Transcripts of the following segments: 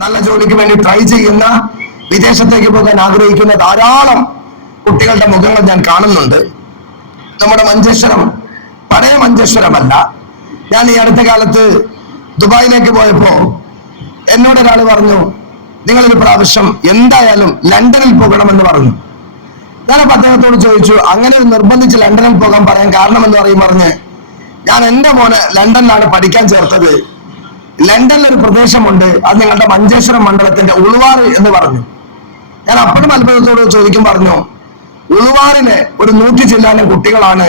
നല്ല ജോലിക്ക് വേണ്ടി ട്രൈ ചെയ്യുന്ന വിദേശത്തേക്ക് പോകാൻ ആഗ്രഹിക്കുന്ന ധാരാളം കുട്ടികളുടെ മുഖങ്ങൾ ഞാൻ കാണുന്നുണ്ട്. നമ്മുടെ മഞ്ചേശ്വരം പഴയ മഞ്ചേശ്വരമല്ല. ഞാൻ ഈ അടുത്ത കാലത്ത് ദുബായിലേക്ക് പോയപ്പോ എന്നോട് ഒരാൾ പറഞ്ഞു നിങ്ങളൊരു പ്രാവശ്യം എന്തായാലും ലണ്ടനിൽ പോകണമെന്ന് പറഞ്ഞു. ഞാനപ്പോ അദ്ദേഹത്തോട് ചോദിച്ചു അങ്ങനെ നിർബന്ധിച്ച് ലണ്ടനിൽ പോകാൻ പറയാൻ കാരണം എന്ന് പറയും പറഞ്ഞ് ഞാൻ എന്റെ മോനെ ലണ്ടനിലാണ് പഠിക്കാൻ ചേർത്തത്. ലണ്ടനിൽ ഒരു പ്രദേശമുണ്ട് അത് നിങ്ങളുടെ മഞ്ചേശ്വരം മണ്ഡലത്തിന്റെ ഉളുവാറ് എന്ന് പറഞ്ഞു. ഞാൻ അപ്പോഴും അത്ഭുതത്തോട് ചോദിക്കും പറഞ്ഞു ഉളുവാറിന് ഒരു നൂറ്റി ചില്ലാനും കുട്ടികളാണ്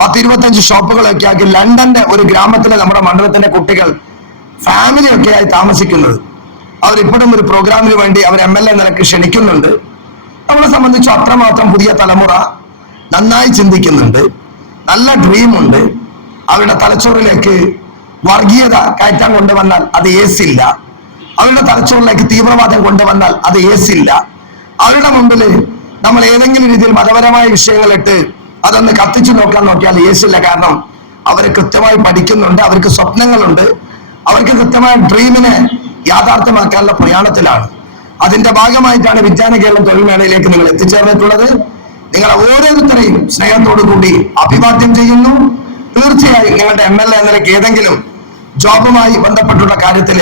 പത്തിരുപത്തഞ്ച് ഷോപ്പുകളൊക്കെ ആക്കി ലണ്ടന്റെ ഒരു ഗ്രാമത്തിലെ നമ്മുടെ മണ്ഡലത്തിന്റെ കുട്ടികൾ ഫാമിലി ഒക്കെ ആയി താമസിക്കുന്നത്. അവരിപ്പോഴും ഒരു പ്രോഗ്രാമിന് വേണ്ടി അവർ എം എൽ എ നിലയ്ക്ക് ക്ഷണിക്കുന്നുണ്ട്. നമ്മളെ സംബന്ധിച്ച് അത്രമാത്രം പുതിയ തലമുറ നന്നായി ചിന്തിക്കുന്നുണ്ട്. നല്ല ഡ്രീമുണ്ട് അവരുടെ തലച്ചോറിലേക്ക് വർഗീയത കയറ്റാൻ കൊണ്ടുവന്നാൽ അത് ഏസില്ല അവരുടെ തലച്ചോറിലേക്ക് തീവ്രവാദം കൊണ്ടുവന്നാൽ അത് ഏസില്ല അവരുടെ മുമ്പിൽ നമ്മൾ ഏതെങ്കിലും രീതിയിൽ മതപരമായ വിഷയങ്ങളിട്ട് അതൊന്ന് കത്തിച്ചു നോക്കാൻ നോക്കിയാൽ ഏസില്ല കാരണം അവർ കൃത്യമായി പഠിക്കുന്നുണ്ട് അവർക്ക് സ്വപ്നങ്ങളുണ്ട്. അവർക്ക് കൃത്യമായ ഡ്രീമിനെ യാഥാർത്ഥ്യമാക്കാനുള്ള പ്രയാണത്തിലാണ്. അതിന്റെ ഭാഗമായിട്ടാണ് വിജ്ഞാന കേരളം തൊഴിൽ മേളയിലേക്ക് നിങ്ങൾ എത്തിച്ചേർന്നിട്ടുള്ളത്. നിങ്ങളെ ഓരോരുത്തരെയും സ്നേഹത്തോടു കൂടി അഭിവാദ്യം ചെയ്യുന്നു. തീർച്ചയായും നിങ്ങളുടെ എം എൽ എ നിലയ്ക്ക് ഏതെങ്കിലും ജോബുമായി ബന്ധപ്പെട്ടുള്ള കാര്യത്തിൽ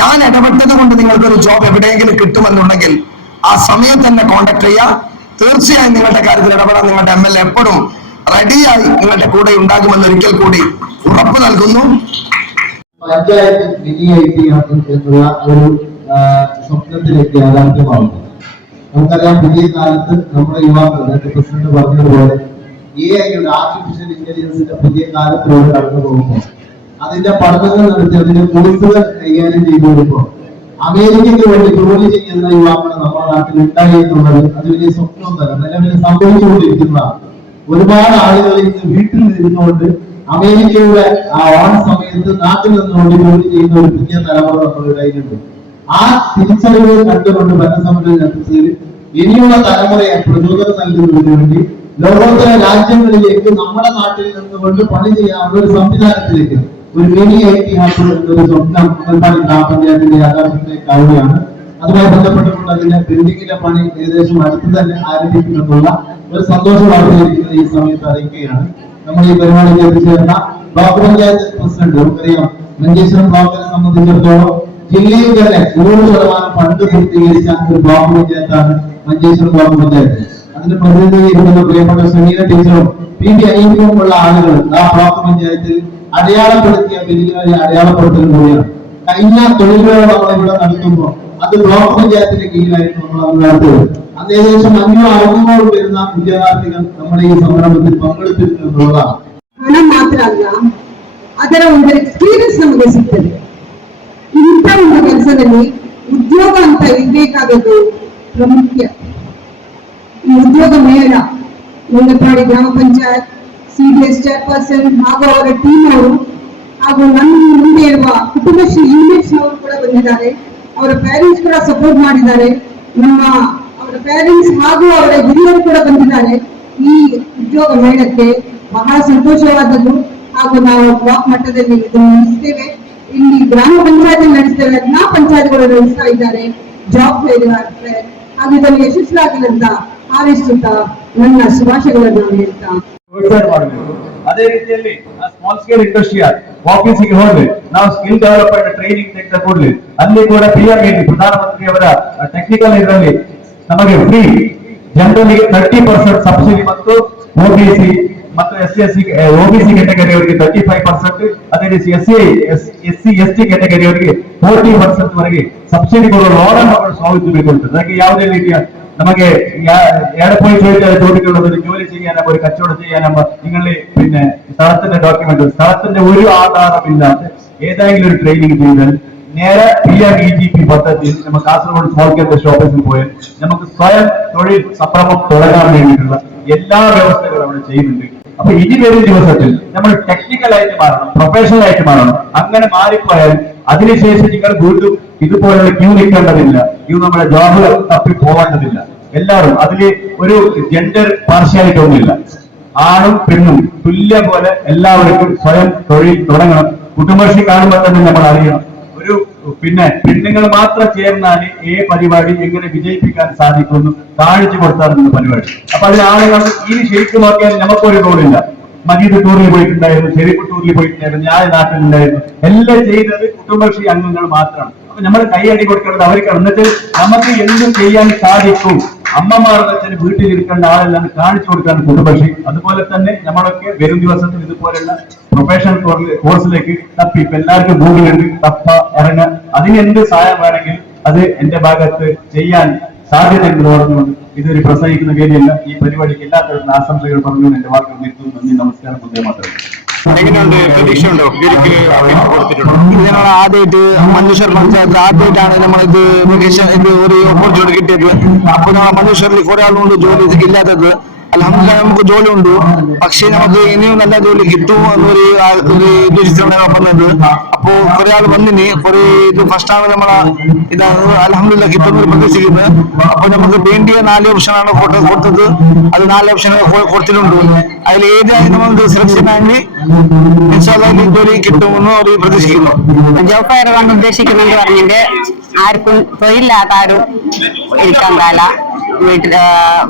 ഞാൻ ഇടപെട്ടത് കൊണ്ട് നിങ്ങൾക്കൊരു ജോബ് എവിടെയെങ്കിലും കിട്ടുമെന്നുണ്ടെങ്കിൽ ആ സമയത്ത് തന്നെ കോണ്ടാക്ട് ചെയ്യുക. തീർച്ചയായും നിങ്ങളുടെ കാര്യത്തിൽ ഇടപെടാൻ നിങ്ങളുടെ എം എൽ എ എപ്പോഴും റെഡിയായി നിങ്ങളുടെ കൂടെ ഉണ്ടാകുമെന്ന് ഒരിക്കൽ കൂടി ഉറപ്പ് നൽകുന്നു. പഞ്ചായത്ത് ഒരു സ്വപ്നത്തിലേക്ക് യാഥാർത്ഥ്യമാവുന്നു. നമുക്കറിയാം പുതിയ കാലത്ത് നമ്മുടെ യുവാക്കൾ നേരത്തെ പ്രസിഡന്റ് പറഞ്ഞതുപോലെ എ ഐയുടെ ആർട്ടിഫിഷ്യൽ ഇന്റലിജൻസിന്റെ പുതിയ കാലത്തിലൂടെ കടന്നു പോകുമ്പോൾ അതിന്റെ പഠനങ്ങൾ നടത്തി അതിന്റെ കോഴ്സുകൾ കൈകാര്യം ചെയ്തു വരുമ്പോൾ അമേരിക്കയ്ക്ക് വേണ്ടി ജോലി ചെയ്യുന്ന യുവാക്കൾ നമ്മുടെ നാട്ടിൽ ഉണ്ടായി എന്നുള്ളത് അത് വലിയ സ്വപ്നം തന്നെ നിലവിൽ സംഭവിച്ചുകൊണ്ടിരിക്കുന്നതാണ്. ഒരുപാട് ആളുകൾ ഇന്ന് വീട്ടിൽ നിന്നുകൊണ്ട് അമേരിക്കയുടെ ആ ഓണ സമയത്ത് നാട്ടിൽ നിന്നുകൊണ്ട് ജോലി ചെയ്യുന്ന ഒരു പുതിയ തലമുറ നമ്മുടെ ഇടയിലുണ്ട് ആ തിരിച്ചറിവ് കണ്ടുകൊണ്ട് ഭരണസമിതി എത്തിച്ചതിൽ ഇനിയുള്ള തലമുറയെ പ്രചോദനം നൽകുന്നതിന് വേണ്ടി ലോകോത്തര രാജ്യങ്ങളിലേക്ക് നമ്മുടെ നാട്ടിൽ നിന്നുകൊണ്ട് പണി ചെയ്യാവുന്ന ഒരു സംവിധാനത്തിലേക്ക് ഒരു മിനി ഐ ടി ഹബ് എന്നൊരു സ്വപ്നം ഉമ്മൻചാണ്ടി ഗ്രാമപഞ്ചായത്തിന്റെ യാഥാർത്ഥ്യത്തിലേക്ക് ആവുകയാണ് അതുമായി ബന്ധപ്പെട്ടിട്ടുള്ള അതിന്റെ ബിൽഡിങ്ങിന്റെ പണി ഏകദേശം അടുത്ത് തന്നെ ആരംഭിക്കുമെന്നുള്ള ഒരു സന്തോഷ വാർത്തയിരിക്കുന്ന ഈ സമയത്ത് അറിയിക്കുകയാണ്. നമ്മൾ ഈ പരിപാടിയിൽ എത്തിച്ചേർന്ന ബ്ലോക്ക് പഞ്ചായത്ത് പ്രസിഡന്റ് നമുക്കറിയാം. മഞ്ചേശ്വരം ബ്ലോക്കിനെ സംബന്ധിച്ചിടത്തോളം ജില്ലയിൽ തന്നെ നൂറ് ശതമാനം ഫണ്ട് പൂർത്തീകരിച്ച ഒരു ബ്ലോക്ക് പഞ്ചായത്താണ് മഞ്ചേശ്വരം ബ്ലോക്ക് പഞ്ചായത്ത് അതിന് പ്രതിനിധീകരിക്കുന്ന പ്രിയപ്പെട്ട സുനീല ടീച്ചറും പി ടി അനീതിയുമുള്ള ആളുകൾ ആ ബ്ലോക്ക് പഞ്ചായത്തിൽ അടയാളപ്പെടുത്തിയ വലിയ അടയാളപ്പെടുത്തൽ കൂടിയാണ് കഴിഞ്ഞ തൊഴിലുകൾ നമ്മൾ ഇവിടെ നടത്തുമ്പോൾ അത് ബ്ലോക്ക് പഞ്ചായത്തിന്റെ കീഴിലായിരുന്നു നമ്മൾ അന്ന് നടത്തിയത് അന്ന് ഏകദേശം അഞ്ഞൂറ് അറുന്നൂറ് വരുന്ന വിദ്യാർത്ഥികൾ നമ്മുടെ ഈ സംരംഭത്തിൽ പങ്കെടുത്തിരുന്നു എന്നുള്ളതാണ് ಹಣ ಮಾತ್ರ ಅಲ್ಲ ಅದರ ಒಂದು ಎಕ್ಸ್ಪೀರಿಯನ್ಸ್ ನಮಗೆ ಸಿಗ್ತದೆ ಇಂಥ ಒಂದು ಕೆಲಸದಲ್ಲಿ ಉದ್ಯೋಗ ಅಂತ ಇರಬೇಕಾದದ್ದು ಪ್ರಾಮುಖ್ಯ. ಈ ಉದ್ಯೋಗ ಮೇಳ ಮುಂಗಪಾಡಿ ಗ್ರಾಮ ಪಂಚಾಯತ್, ಸಿಬಿಎಸ್ ಚೇರ್ಪರ್ಸನ್ ಹಾಗೂ ಅವರ ಟೀಮ್ ಅವರು ಹಾಗೂ ನಮ್ಮ ಮುಂದೆ ಇರುವ ಕುಟುಂಬಶ್ರೀ ಯೂನಿಟ್ಸ್ ಅವರು ಕೂಡ ಬಂದಿದ್ದಾರೆ. ಅವರ ಪೇರೆಂಟ್ಸ್ ಕೂಡ ಸಪೋರ್ಟ್ ಮಾಡಿದ್ದಾರೆ. ನಮ್ಮ ಅವರ ಪೇರೆಂಟ್ಸ್ ಹಾಗೂ ಅವರ ಹಿರಿಯರು ಕೂಡ ಬಂದಿದ್ದಾರೆ. ಈ ಉದ್ಯೋಗ ಮೇಳಕ್ಕೆ ಬಹಳ ಸಂತೋಷವಾದದ್ದು ಹಾಗೂ ನಾವು ಬ್ಲಾಕ್ ಮಟ್ಟದಲ್ಲಿ ಇದನ್ನು ನಡೆಸ್ತೇವೆ ಇಲ್ಲಿ ಗ್ರಾಮ ಪಂಚಾಯತ್ ನಡೆಸ್ತೇವೆ ಗ್ರಾಮ ಪಂಚಾಯತ್ಗಳು ನಡೆಸ್ತಾ ಇದ್ದಾರೆ. ಜಾಬ್ ಫೇರ್ ಹಾಗೂ ಇದನ್ನು ಯಶಸ್ವಿಯಾಗಿರಂತ ಹಾರೈಸುತ್ತಾ ನನ್ನ ಶುಭಾಶಯಗಳನ್ನು ನಾನು ಹೇಳ್ತಾ ಅದೇ ರೀತಿಯಲ್ಲಿ ಸ್ಮಾಲ್ ಸ್ಕೇಲ್ ಇಂಡಸ್ಟ್ರಿಯ ಆಫೀಸಿಗೆ ಹೋಗ್ಲಿ ನಾವು ಸ್ಕಿಲ್ ಡೆವಲಪ್ಮೆಂಟ್ ಟ್ರೈನಿಂಗ್ ತೆಗೆದ ಕೊಡ್ಲಿ. ಅಲ್ಲಿ ಕೂಡ ಪಿ ಎಂ ಪ್ರಧಾನಮಂತ್ರಿಯವರ ಟೆಕ್ನಿಕಲ್ ಇದರಲ್ಲಿ ನಮಗೆ ಫ್ರೀ ಜನರಲ್ಲಿ ತರ್ಟಿ ಪರ್ಸೆಂಟ್ ಸಬ್ಸಿಡಿ ಮತ್ತು ಒಬಿಸಿ ಮತ್ತು S C S C OBC ಕೆಟಗರಿಯವರಿಗೆ thirty five percent ಅದೇ ರೀತಿ S C S C S T ಕೆಟಗರಿಯವರಿಗೆ forty percent ವರೆಗೆ ಸಬ್ಸಿಡಿ ಕೊಡುವ ಲೋಡನ್ನು ಅವರು ಸ್ವಾಗತಿಸಬೇಕು ಅಂತ. ಅದಕ್ಕೆ ಯಾವುದೇ ರೀತಿಯ ನಮಗೆ എടപ്പോയി ചോദിച്ചാൽ ചോദിക്കുള്ളത് ജോലി ചെയ്യാനോ ഒരു കച്ചവടം ചെയ്യാനോ നിങ്ങൾ പിന്നെ സ്ഥലത്തിന്റെ ഡോക്യുമെന്റ് സ്ഥലത്തിന്റെ ഒരു ആധാരമില്ലാതെ ഏതെങ്കിലും ഒരു ട്രെയിനിങ് ചെയ്താൽ നേരെ P M E G P പദ്ധതിയിൽ നമ്മൾ കാസർഗോഡ് സ്മോൾ ക്യാമ്പസ് ഓഫീസിൽ പോയാൽ നമുക്ക് സ്വയം തൊഴിൽ സംരംഭം തുടങ്ങാൻ വേണ്ടിയിട്ടുള്ള എല്ലാ വ്യവസ്ഥകളും അവിടെ ചെയ്യുന്നുണ്ട്. അപ്പൊ ഇനി വരും ദിവസത്തിൽ നമ്മൾ ടെക്നിക്കൽ ആയിട്ട് മാറണം പ്രൊഫഷണൽ ആയിട്ട് മാറണം. അങ്ങനെ മാറിപ്പോയാൽ അതിനുശേഷം നിങ്ങൾ വീണ്ടും ഇതുപോലുള്ള ക്യൂ നിൽക്കേണ്ടതില്ല. ക്യൂ നമ്മുടെ ജോബ് തപ്പി പോകേണ്ടതില്ല. എല്ലാവരും അതിൽ ഒരു ജെൻഡർ പാർഷ്യാലിറ്റി ഒന്നുമില്ല. ആണും പെണ്ണും തുല്യ പോലെ എല്ലാവർക്കും സ്വയം തൊഴിൽ തുടങ്ങണം. കുടുംബശ്രീ കാണുമ്പോൾ തന്നെ നമ്മൾ അറിയണം. പിന്നെ പെണ്ണുങ്ങൾ മാത്രം ചേർന്നാൽ ഏ പരിപാടി എങ്ങനെ വിജയിപ്പിക്കാൻ സാധിക്കുമെന്ന് കാണിച്ചു കൊടുത്താറുണ്ട് പരിപാടി. അപ്പൊ അതിൽ ആളുകൾ ഇനി ശരിക്കും നോക്കിയാൽ നമുക്കൊരു റോളില്ല മജീദ് ടൂറിൽ പോയിട്ടുണ്ടായിരുന്നു ഷെരീഫ് ടൂറിൽ പോയിട്ടുണ്ടായിരുന്നു ഞാൻ നാട്ടിലുണ്ടായിരുന്നു എല്ലാം ചെയ്തത് കുടുംബശ്രീ അംഗങ്ങൾ മാത്രമാണ്. അപ്പൊ നമ്മൾ കൈയടി കൊടുക്കേണ്ടത് അവർക്ക് എന്നിട്ട് നമുക്ക് എന്തും ചെയ്യാൻ സാധിക്കും. അമ്മമാർ അച്ഛന് വീട്ടിലിരിക്കേണ്ട ആളെല്ലാം കാണിച്ചു കൊടുക്കാൻ കുടുംബശ്രീ അതുപോലെ തന്നെ നമ്മളൊക്കെ വരും ദിവസത്തിൽ ഇതുപോലെയുള്ള പ്രൊഫഷണൽ കോഴ്സിലേക്ക് തപ്പി. ഇപ്പൊ എല്ലാവർക്കും ഗൂഗിൾ ഉണ്ട്. തപ്പ ഇറങ്ങ. അതിന് എന്ത് സഹായം വേണമെങ്കിൽ അത് എന്റെ ഭാഗത്ത് ചെയ്യാൻ സാധ്യത എന്ന് പറഞ്ഞുകൊണ്ട് ഇതൊരു പ്രസംഗിക്കുന്ന വേദിയല്ല ഈ പരിപാടിക്ക് എല്ലാ തരത്തിലുള്ള ആശംസകൾ പറഞ്ഞുകൊണ്ട് എന്റെ വാക്കുകൾ നിർത്തുന്നു. നന്ദി നമസ്കാരം കൊടുത്തിട്ടുണ്ടോ. ഞങ്ങൾ ആദ്യമായിട്ട് മനുഷ്യർ പഞ്ചായത്ത് ആദ്യമായിട്ടാണ് നമ്മളിത് മികച്ച ഒരു ഓപ്പർച്യൂണിറ്റി കിട്ടിയത്. അപ്പൊ നമ്മൾ മഞ്ചേശ്വറിൽ കുറെ ആളുകൊണ്ട് ജോലി ഇല്ലാത്തത്. അലഹമില്ല നമുക്ക് ജോലി ഉണ്ട് പക്ഷേ നമുക്ക് ഇനിയും നല്ല ജോലി കിട്ടും എന്നൊരു ഒരു അപ്പോ കുറെ ആൾ വന്നിന് കുറെ ഇത് ഫസ്റ്റ് ആണ് നമ്മളെ ഇതാണ് അലഹമില്ല കിട്ടുമെന്ന് പ്രതീക്ഷിക്കുന്നത് അപ്പൊ നമുക്ക് വേണ്ടിയ നാല് ഓപ്ഷനാണ് കൊടുത്ത- കൊടുത്തത്. അത് നാല് ഓപ്ഷൻ കൊടുത്തിട്ടുണ്ട്. അതിൽ ഏതായി നമുക്ക് സെലക്ഷൻ ആണെങ്കിൽ ജോലി കിട്ടുമെന്ന് അവർ പ്രതീക്ഷിക്കുന്നു. ജോബ് ഫയർ വന്ന് ഉദ്ദേശിക്കുന്നുണ്ട് പറഞ്ഞിട്ട് ആർക്കും തൊഴിലില്ലാത്ത ആരും ഇരിക്കാൻ കാല വീട്ടിൽ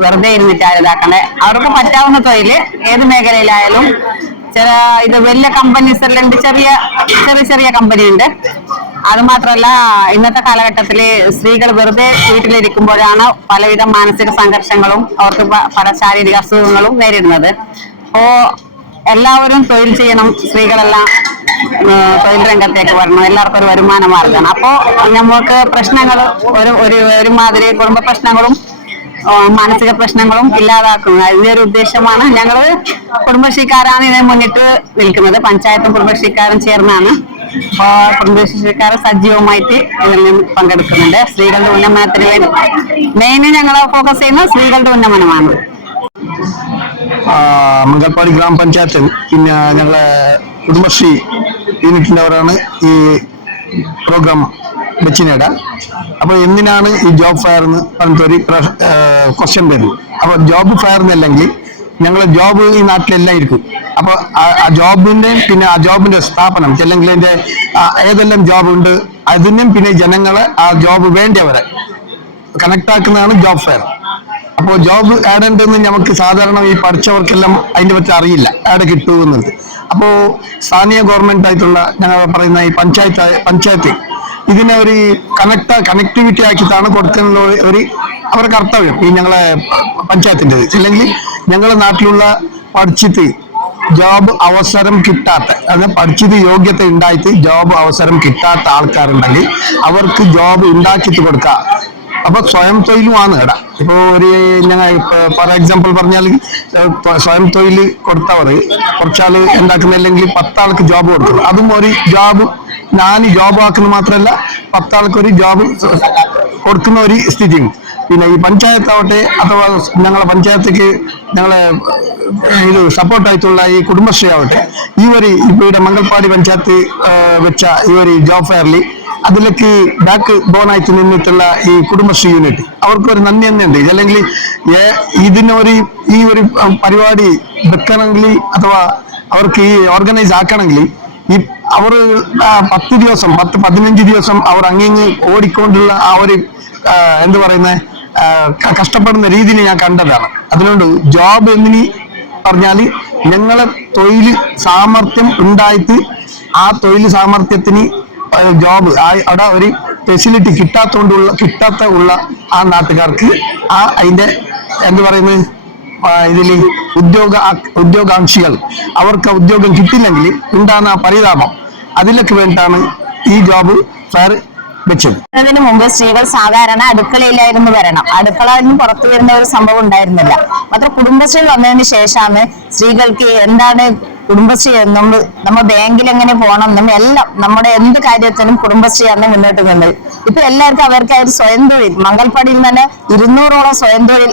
വെറുതെ ഇരുന്നിട്ട് ആരും ഇതാക്കണ്ടേ? അവർക്ക് പറ്റാവുന്ന തൊഴിൽ ഏത് മേഖലയിലായാലും ചില ഇത് വലിയ കമ്പനീസ് എല്ലാം ഉണ്ട് ചെറിയ ചെറിയ ചെറിയ കമ്പനി ഉണ്ട്. അത് മാത്രമല്ല ഇന്നത്തെ കാലഘട്ടത്തിൽ സ്ത്രീകൾ വെറുതെ വീട്ടിലിരിക്കുമ്പോഴാണ് പലവിധ മാനസിക സംഘർഷങ്ങളും അവർക്ക് പല ശാരീരിക അസുഖങ്ങളും നേരിടുന്നത്. അപ്പോ എല്ലാവരും തൊഴിൽ ചെയ്യണം സ്ത്രീകളെല്ലാം തൊഴിൽ രംഗത്തേക്ക് വരണം. എല്ലാവർക്കും ഒരു വരുമാന മാർഗമാണ്. അപ്പോ നമുക്ക് പ്രശ്നങ്ങൾ ഒരു ഒരു ഒരുമാതിരി കുടുംബ പ്രശ്നങ്ങളും മാനസിക പ്രശ്നങ്ങളും ഇല്ലാതാക്കുന്നത് അതിന്റെ ഒരു ഉദ്ദേശമാണ് ഞങ്ങൾ കുടുംബശ്രീക്കാരാണ് ഇതിനെ മുന്നിട്ട് നിൽക്കുന്നത്. പഞ്ചായത്തും കുടുംബശ്രീക്കാരും ചേർന്നാണ്. കുടുംബശ്രീക്കാർ സജീവമായിട്ട് ഇതിൽ നിന്ന് പങ്കെടുക്കുന്നുണ്ട്. സ്ത്രീകളുടെ ഉന്നമനത്തിന് വേണ്ടി. മെയിന് ഞങ്ങൾ ഫോക്കസ് ചെയ്യുന്നത് സ്ത്രീകളുടെ ഉന്നമനമാണ്. മംഗൽപ്പാടി ഗ്രാമപഞ്ചായത്തിൽ പിന്നെ ഞങ്ങളെ കുടുംബശ്രീ യൂണിറ്റിന്റെ അവരാണ് ഈ പ്രോഗ്രാം വെച്ചിനേടാ അപ്പൊ എന്തിനാണ് ഈ ജോബ് ഫയർ എന്ന് പറഞ്ഞിട്ട് ഒരു ക്വസ്റ്റ്യൻ വരുന്നത്? അപ്പൊ ജോബ് ഫയർ എന്നല്ലെങ്കിൽ ഞങ്ങൾ ജോബ് ഈ നാട്ടിലെല്ലാം ഇരിക്കും. അപ്പൊ ആ- ജോബിന്റെ പിന്നെ ആ ജോബിന്റെ സ്ഥാപനം അല്ലെങ്കിൽ അതിന്റെ ആ ഏതെല്ലാം ജോബ് ഉണ്ട് അതിനും പിന്നെ ജനങ്ങളെ ആ ജോബ് വേണ്ടിയവരെ കണക്ട് ആക്കുന്നതാണ് ജോബ് ഫെയർ അപ്പോൾ ജോബ് ആഡ് ഉണ്ടെന്ന് നമുക്ക് സാധാരണ ഈ പഠിച്ചവർക്കെല്ലാം അതിന്റെ പറ്റി അറിയില്ല. ആഡ് കിട്ടുമെന്നുണ്ട് അപ്പോൾ സ്ഥാനീയ ഗവൺമെന്റ് ആയിട്ടുള്ള ഞങ്ങൾ പറയുന്ന ഈ പഞ്ചായത്ത് പഞ്ചായത്ത് ഇതിനെ ഒരു കണക്ട് കണക്ടിവിറ്റി ആക്കിയിട്ടാണ് കൊടുക്കുന്ന ഒരു അവരുടെ കർത്തവ്യം. ഈ ഞങ്ങളെ പഞ്ചായത്തിന്റെ അല്ലെങ്കിൽ ഞങ്ങളുടെ നാട്ടിലുള്ള പഠിച്ചിട്ട് ജോബ് അവസരം കിട്ടാത്ത അതായത് പഠിച്ചത് യോഗ്യത ഉണ്ടായിട്ട് ജോബ് അവസരം കിട്ടാത്ത ആൾക്കാരുണ്ടെങ്കിൽ അവർക്ക് ജോബ് ഉണ്ടാക്കിയിട്ട് കൊടുക്കുക അപ്പൊ സ്വയം തൊഴിലുമാണ് ഇട ഇപ്പൊ ഒരു ഞങ്ങൾ ഫോർ എക്സാമ്പിൾ പറഞ്ഞാൽ സ്വയം തൊഴിൽ കൊടുത്തവർ കുറച്ചാൾ ഉണ്ടാക്കുന്നില്ലെങ്കിൽ പത്താൾക്ക് ജോബ് കൊടുക്കും അതും ഒരു ജോബ് ഞാൻ ജോബ് ആക്കുന്നത് മാത്രമല്ല പത്താൾക്ക് ഒരു ജോബ് കൊടുക്കുന്ന ഒരു സ്ഥിതിയും. പിന്നെ ഈ പഞ്ചായത്താവട്ടെ അഥവാ ഞങ്ങളെ പഞ്ചായത്തേക്ക് ഞങ്ങളെ ഇത് സപ്പോർട്ടായിട്ടുള്ള ഈ കുടുംബശ്രീ ആവട്ടെ ഈ ഒരു ഇവിടെ മംഗൾപ്പാടി പഞ്ചായത്ത് വെച്ച ഈ ഒരു ജോബ് ഫെയറിൽ അതിലേക്ക് ബാക്ക് ബോണായിട്ട് നിന്നിട്ടുള്ള ഈ കുടുംബശ്രീ യൂണിറ്റ് അവർക്ക് ഒരു നന്ദി തന്നെയുണ്ട്. അല്ലെങ്കിൽ ഏ- ഇതിനൊരു ഈ ഒരു പരിപാടി വെക്കണമെങ്കിൽ അഥവാ അവർക്ക് ഈ ഓർഗനൈസ് ആക്കണമെങ്കിൽ ഈ അവർ പത്ത് ദിവസം പത്ത് പതിനഞ്ച് ദിവസം അവർ അങ്ങിങ്ങ് ഓടിക്കൊണ്ടുള്ള ആ ഒരു എന്ത് പറയുന്നത് കഷ്ടപ്പെടുന്ന രീതി ഞാൻ കണ്ടതാണ്. അതുകൊണ്ട് ജോബ് എന്നിനി പറഞ്ഞാൽ ഞങ്ങളെ തൊഴിൽ സാമർത്ഥ്യം ഉണ്ടായിട്ട് ആ തൊഴിൽ സാമർത്ഥ്യത്തിന് ജോബ് അവിടെ ഒരു ഫെസിലിറ്റി കിട്ടാത്തോണ്ടുള്ള കിട്ടാത്ത ഉള്ള ആ നാട്ടുകാർക്ക് ആ അതിന്റെ എന്ത് പറയുന്നത് ഇതിൽ ഉദ്യോഗ ഉദ്യോഗാംക്ഷികൾ അവർക്ക് ഉദ്യോഗം കിട്ടില്ലെങ്കിൽ ഉണ്ടാകുന്ന പരിതാപം. അതിലേക്ക് വേണ്ടിയിട്ടാണ് ഈ ജോബ് ഫെയർ വെച്ചത്. മുമ്പ് സ്ത്രീകൾ സാധാരണ അടുക്കളയിലായിരുന്നു വരണം. അടുക്കളയിൽ നിന്ന് പുറത്തു വരുന്ന ഒരു സംഭവം ഉണ്ടായിരുന്നില്ല. മാത്രം കുടുംബശ്രീ വന്നതിന് ശേഷമാണ് സ്ത്രീകൾക്ക് എന്താണ് കുടുംബശ്രീ നമ്മൾ നമ്മൾ ബാങ്കിൽ എങ്ങനെ പോകണം എന്നും എല്ലാം നമ്മുടെ എന്ത് കാര്യത്തിനും കുടുംബശ്രീ ആണ് മുന്നോട്ട് നിന്നത് ഇപ്പൊ എല്ലാവർക്കും അവർക്ക് സ്വയം തൊഴിൽ മംഗൽപ്പടിയിൽ തന്നെ ഇരുന്നൂറോളം സ്വയം തൊഴിൽ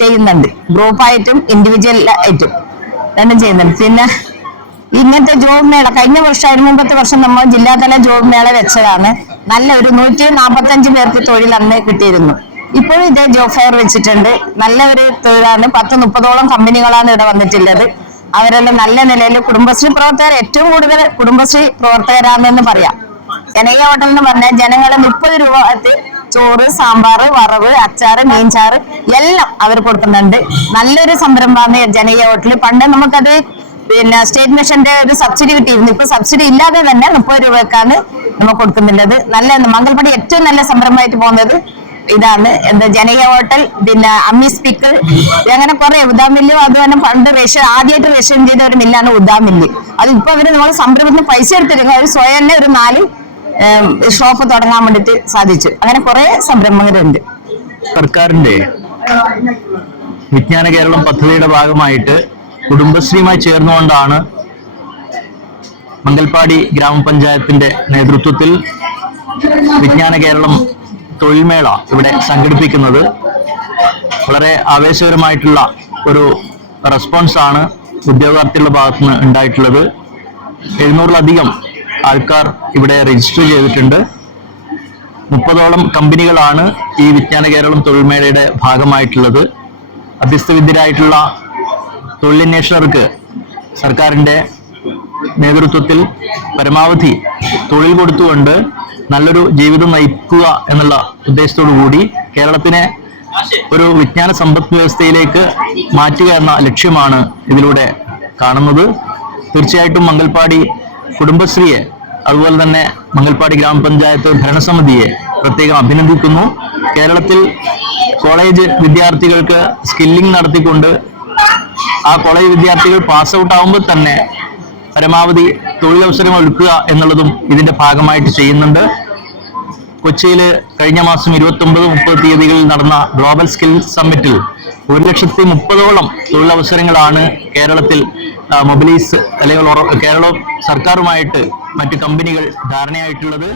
ചെയ്യുന്നുണ്ട്. ഗ്രൂപ്പായിട്ടും ഇൻഡിവിജ്വൽ ആയിട്ടും രണ്ടും ചെയ്യുന്നുണ്ട്. പിന്നെ ഇന്നത്തെ ജോബ് മേള കഴിഞ്ഞ വർഷം അതിന് മുമ്പത്തെ വർഷം നമ്മൾ ജില്ലാതല ജോബ് മേള വെച്ചതാണ്. നല്ല ഒരു നൂറ്റി നാൽപ്പത്തഞ്ച് പേർക്ക് തൊഴിൽ അന്ന് കിട്ടിയിരുന്നു. ഇപ്പോഴും ഇതേ ജോബ് ഫെയർ വെച്ചിട്ടുണ്ട്. നല്ല ഒരു തൊഴിലാണ്. പത്ത് മുപ്പതോളം കമ്പനികളാണ് ഇവിടെ വന്നിട്ടുള്ളത്. അവരെല്ലാം നല്ല നിലയിൽ കുടുംബശ്രീ പ്രവർത്തകർ ഏറ്റവും കൂടുതൽ കുടുംബശ്രീ പ്രവർത്തകരാണെന്ന് പറയാം. ജനകീയ ഹോട്ടൽ എന്ന് പറഞ്ഞാൽ ജനങ്ങളെ മുപ്പത് രൂപ ചോറ് സാമ്പാറ് വറവ് അച്ചാറ് മീൻചാറ് എല്ലാം അവർ കൊടുക്കുന്നുണ്ട്. നല്ലൊരു സംരംഭമാണ് ജനകീയ ഹോട്ടൽ പണ്ട് നമുക്കത് പിന്നെ സ്റ്റേറ്റ് മിഷന്റെ ഒരു സബ്സിഡി കിട്ടിയിരുന്നു. ഇപ്പൊ സബ്സിഡി ഇല്ലാതെ തന്നെ മുപ്പത് രൂപക്കാണ് നമുക്ക് കൊടുക്കുന്നുള്ളത്. നല്ല മംഗൽപടി ഏറ്റവും നല്ല സംരംഭമായിട്ട് പോകുന്നത് ഇതാണ്. എന്താ ജനകീയ ഹോട്ടൽ പിന്നെ അമ്മി സ്പീക്കർ അങ്ങനെ കുറെ. ഉദാം അതുപോലെ പണ്ട് റേഷൻ ആദ്യമായിട്ട് റേഷൻ ചെയ്ത ഒരു മില്ലാണ് ഉദാമില്ല അത് ഇപ്പൊ അവർ നമ്മൾ സംരംഭത്തിന് പൈസ എടുത്തിരുന്നു അവർ സ്വയം തന്നെ ഒരു നാല് ഷോപ്പ് തുടങ്ങാൻ വേണ്ടിട്ട് സാധിച്ചു. അങ്ങനെ കുറെ സംരംഭകരുണ്ട് സർക്കാരിന്റെ വിജ്ഞാന കേരളം പദ്ധതിയുടെ ഭാഗമായിട്ട് കുടുംബശ്രീയുമായി ചേർന്നുകൊണ്ടാണ് മംഗൽപാടി ഗ്രാമപഞ്ചായത്തിന്റെ നേതൃത്വത്തിൽ വിജ്ഞാന കേരളം തൊഴിൽമേള ഇവിടെ സംഘടിപ്പിക്കുന്നത്. വളരെ ആവേശകരമായിട്ടുള്ള ഒരു റെസ്പോൺസ് ആണ് ഉദ്യോഗാർത്ഥികളുടെ ഭാഗത്തുനിന്ന് ഉണ്ടായിട്ടുള്ളത്. എഴുന്നൂറിലധികം ആൾക്കാർ ഇവിടെ രജിസ്റ്റർ ചെയ്തിട്ടുണ്ട്. മുപ്പതോളം കമ്പനികളാണ് ഈ വിജ്ഞാന കേരളം തൊഴിൽമേളയുടെ ഭാഗമായിട്ടുള്ളത്. അഭ്യസ്തവിദ്യരായിട്ടുള്ള തൊഴിലന്വേഷകർക്ക് സർക്കാരിന്റെ നേതൃത്വത്തിൽ പരമാവധി തൊഴിൽ കൊടുത്തുകൊണ്ട് നല്ലൊരു ജീവിതം നയിക്കുക എന്നുള്ള ഉദ്ദേശത്തോടു കൂടി കേരളത്തിനെ ഒരു വിജ്ഞാന സമ്പദ് വ്യവസ്ഥയിലേക്ക് മാറ്റുക എന്ന ലക്ഷ്യമാണ് ഇതിലൂടെ കാണുന്നത്. തീർച്ചയായിട്ടും മംഗൽപാടി കുടുംബശ്രീയെ അതുപോലെ തന്നെ മംഗൽപ്പാടി ഗ്രാമപഞ്ചായത്ത് ഭരണസമിതിയെ പ്രത്യേകം അഭിനന്ദിക്കുന്നു. കേരളത്തിൽ കോളേജ് വിദ്യാർത്ഥികൾക്ക് സ്കില്ലിംഗ് നടത്തിക്കൊണ്ട് ആ കോളേജ് വിദ്യാർത്ഥികൾ പാസ് ഔട്ട് ആവുമ്പോൾ തന്നെ പരമാവധി തൊഴിലവസരങ്ങൾ ഒരുക്കുക എന്നുള്ളതും ഇതിന്റെ ഭാഗമായിട്ട് ചെയ്യുന്നുണ്ട്. കൊച്ചിയിൽ കഴിഞ്ഞ മാസം ഇരുപത്തി ഒമ്പത് മുപ്പത് തീയതികളിൽ നടന്ന ഗ്ലോബൽ സ്കിൽ സമ്മിറ്റിൽ ഒരു ലക്ഷത്തി മുപ്പതോളം തൊഴിലവസരങ്ങളാണ് കേരളത്തിൽ മൊബിലൈസ് അല്ലെങ്കിൽ കേരള സർക്കാരുമായിട്ട് മറ്റ് കമ്പനികൾ ധാരണയായിട്ടുള്ളത്.